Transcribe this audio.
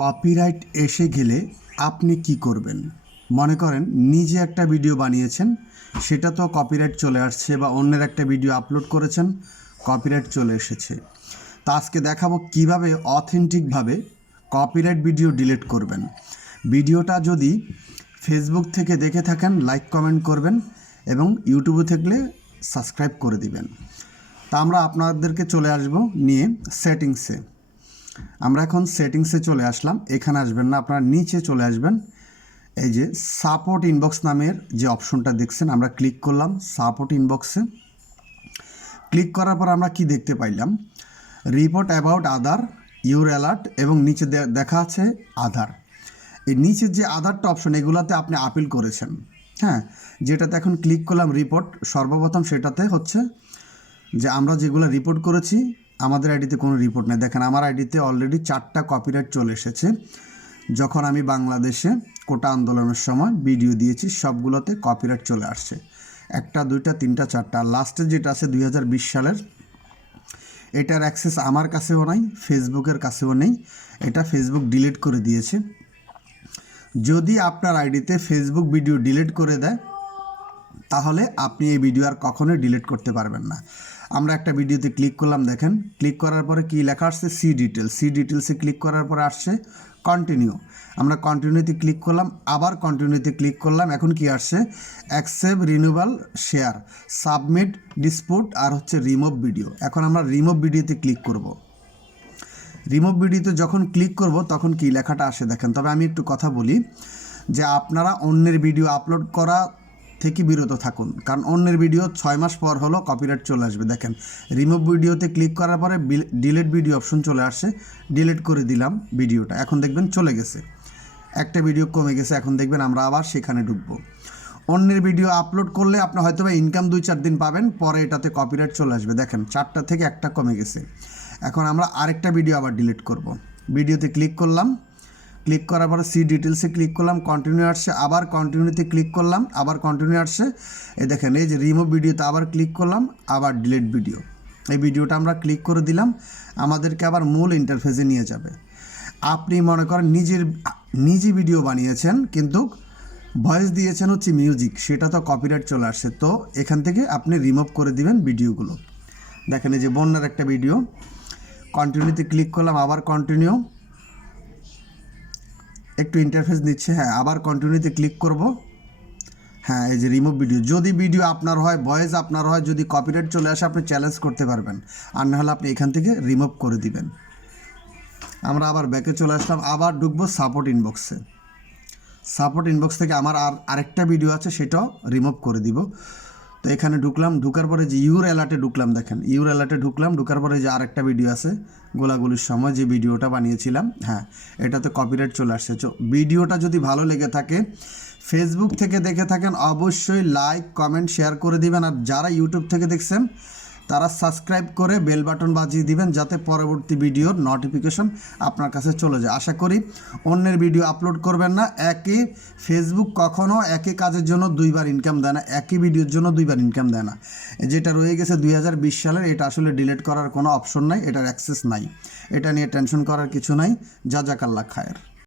Copyright এসে গেলে আপনি কি করবেন? মনে করেন নিজে একটা ভিডিও বানিয়েছেন, সেটা তো কপিরাইট চলে আসছে বা অন্যের একটা ভিডিও আপলোড করেছেন কপিরাইট চলে এসেছে। তা আজকে দেখাবো কীভাবে অথেন্টিকভাবে কপিরাইট ভিডিও ডিলিট করবেন। ভিডিওটা যদি ফেসবুক থেকে দেখে থাকেন লাইক কমেন্ট করবেন এবং ইউটিউবে থাকলে সাবস্ক্রাইব করে দিবেন। তা আমরা আপনাদেরকে চলে আসব নিয়ে সেটিংসে আমরা এখন সেটিংসে চলে আসলাম। এখানে আসবেন না, আপনারা নিচে চলে আসবেন। এই যে সাপোর্ট ইনবক্স নামের যে অপশনটা দেখছেন, আমরা ক্লিক করলাম সাপোর্ট ইনবক্সে ক্লিক করার পর আমরা কি দেখতে পাইলাম? Report about Aadhaar your alert এবং নিচে দেখা আছে আধার এই নিচের যে আধারটা অপশন এগুলাতে আপনি আপিল করেছেন। হ্যাঁ যেটাতে এখন ক্লিক করলাম রিপোর্ট সর্বপ্রথম সেটাতে হচ্ছে যে আমরা যেগুলো রিপোর্ট করেছি আমাদের আইডিতে কোনো রিপোর্ট নেই। দেখেন, আমার আইডিতে অলরেডি চারটা কপিরাইট চলে এসেছে। যখন আমি বাংলাদেশে কোটা আন্দোলনের সময় ভিডিও দিয়েছি, সবগুলোতে কপিরাইট চলে আসছে। একটা, দুইটা, তিনটা, চারটা। লাস্টে যেটা আছে, দুই হাজার বিশ সালের, এটার অ্যাক্সেস আমার কাছেও নাই ফেসবুকের কাছেও নেই। এটা ফেসবুক ডিলিট করে দিয়েছে। যদি আপনার আইডিতে ফেসবুক ভিডিও ডিলিট করে দেয়, তাহলে আপনি এই ভিডিও আর কখনোই ডিলিট করতে পারবেন না। আমরা একটা ভিডিওতে ক্লিক করলাম, দেখেন। ক্লিক করার পরে কি লেখা আসছে? সি ডিটেলস সি ডিটেলসে ক্লিক করার পরে আসছে কন্টিনিউ আমরা কন্টিনিউতে ক্লিক করলাম, আবার কন্টিনিউতে ক্লিক করলাম, এখন কি আসছে? Accept renewal share submit dispute আর হচ্ছে রিমুভ ভিডিও এখন আমরা রিমুভ ভিডিওতে ক্লিক করব। রিমুভ ভিডিওতে যখন ক্লিক করব, তখন কি লেখাটা আসে দেখেন। তবে আমি একটু কথা বলি যে আপনারা অন্যের ভিডিও আপলোড করা থেকে বিরত থাকুন। কারণ অন্যের ভিডিও ছয় মাস পর হলো কপিরাইট চলে আসবে। দেখেন রিমুভ ভিডিওতে ক্লিক করার পরে ডিলেট ভিডিও অপশন চলে আসছে ডিলিট করে দিলাম ভিডিওটা এখন দেখবেন চলে গেছে। একটা ভিডিও কমে গেছে। এখন দেখবেন আমরা আবার সেখানে ঢুকবো। অন্যের ভিডিও আপলোড করলে আপনি হয়তো বা ইনকাম দুই চার দিন পাবেন। পরে এটাতে কপিরাইট চলে আসবে। দেখেন, চারটা থেকে একটা কমে গেছে। এখন আমরা আরেকটা ভিডিও আবার ডিলিট করব। ভিডিওতে ক্লিক করলাম। ক্লিক করার পরে সি ডিটেলসে ক্লিক করলাম কন্টিনিউ আসছে, আবার কন্টিনিউতে ক্লিক করলাম, আবার কন্টিনিউ আসছে। এ দেখেন, এই যে রিমুভ ভিডিওতে আবার ক্লিক করলাম, আবার ডিলিট ভিডিও এই ভিডিওটা আমরা ক্লিক করে দিলাম, আমাদেরকে আবার মূল ইন্টারফেসে নিয়ে যাবে। আপনি মনে করেন নিজের, নিজে ভিডিও বানিয়েছেন, কিন্তু ভয়েস দিয়েছেন হচ্ছে মিউজিক সেটা তো কপিরাইট চলে আসছে। তো এখান থেকে আপনি রিমুভ করে দিবেন ভিডিওগুলো দেখেন, এই যে বন্যার একটা ভিডিও কন্টিনিউতে ক্লিক করলাম, আবার কন্টিনিউ একটু ইন্টারফেস নিচ্ছে হ্যাঁ আবার কন্টিনিউতে ক্লিক করব। হ্যাঁ এই যে রিমুভ ভিডিও যদি ভিডিও আপনার হয় ভয়েস আপনার হয়, যদি কপিরাইট চলে আসে, আপনি চ্যালেঞ্জ করতে পারবেন। আর নাহলে আপনি এখান থেকে রিমুভ করে দিবেন। আমরা আবার ব্যাকে চলে আসলাম। আবার ঢুকবো সাপোর্ট ইনবক্সে সাপোর্ট ইনবক্স থেকে আমার আর আরেকটা ভিডিও আছে, সেটাও রিমুভ করে দিব। তো এখানে ঢুকলাম, ঢুকার পরে যে ইউর অ্যালার্টে ঢুকলাম দেখেন ইউর অ্যালার্টে ঢুকলাম, ঢুকার পরে যে আরেকটা ভিডিও আছে, গোলাগুলির সময় যে ভিডিওটা বানিয়েছিলাম হ্যাঁ এটাতে কপিরাইট চলে আসছে। ভিডিওটা যদি ভালো লেগে থাকে ফেসবুক থেকে দেখে থাকেন, অবশ্যই লাইক কমেন্ট শেয়ার করে দিবেন। আর যারা ইউটিউব থেকে দেখছেন তারা সাবস্ক্রাইব করে বেল বাটন বাজিয়ে দিবেন যাতে পরবর্তী ভিডিওর নোটিফিকেশন আপনার কাছে চলে যায়। আশা করি অন্যের ভিডিও আপলোড করবেন না। একই ফেসবুক কখনো একই কাজের জন্য দুইবার ইনকাম দেয় না একই ভিডিওর জন্য দুইবার ইনকাম দেয় না। যেটা রয়ে গেছে দুই হাজার বিশ সালের, এটা আসলে ডিলিট করার কোনো অপশন নাই, এটার অ্যাক্সেস নাই। এটা নিয়ে টেনশন করার কিছু নাই। যা যাকাল্লা খায়ের।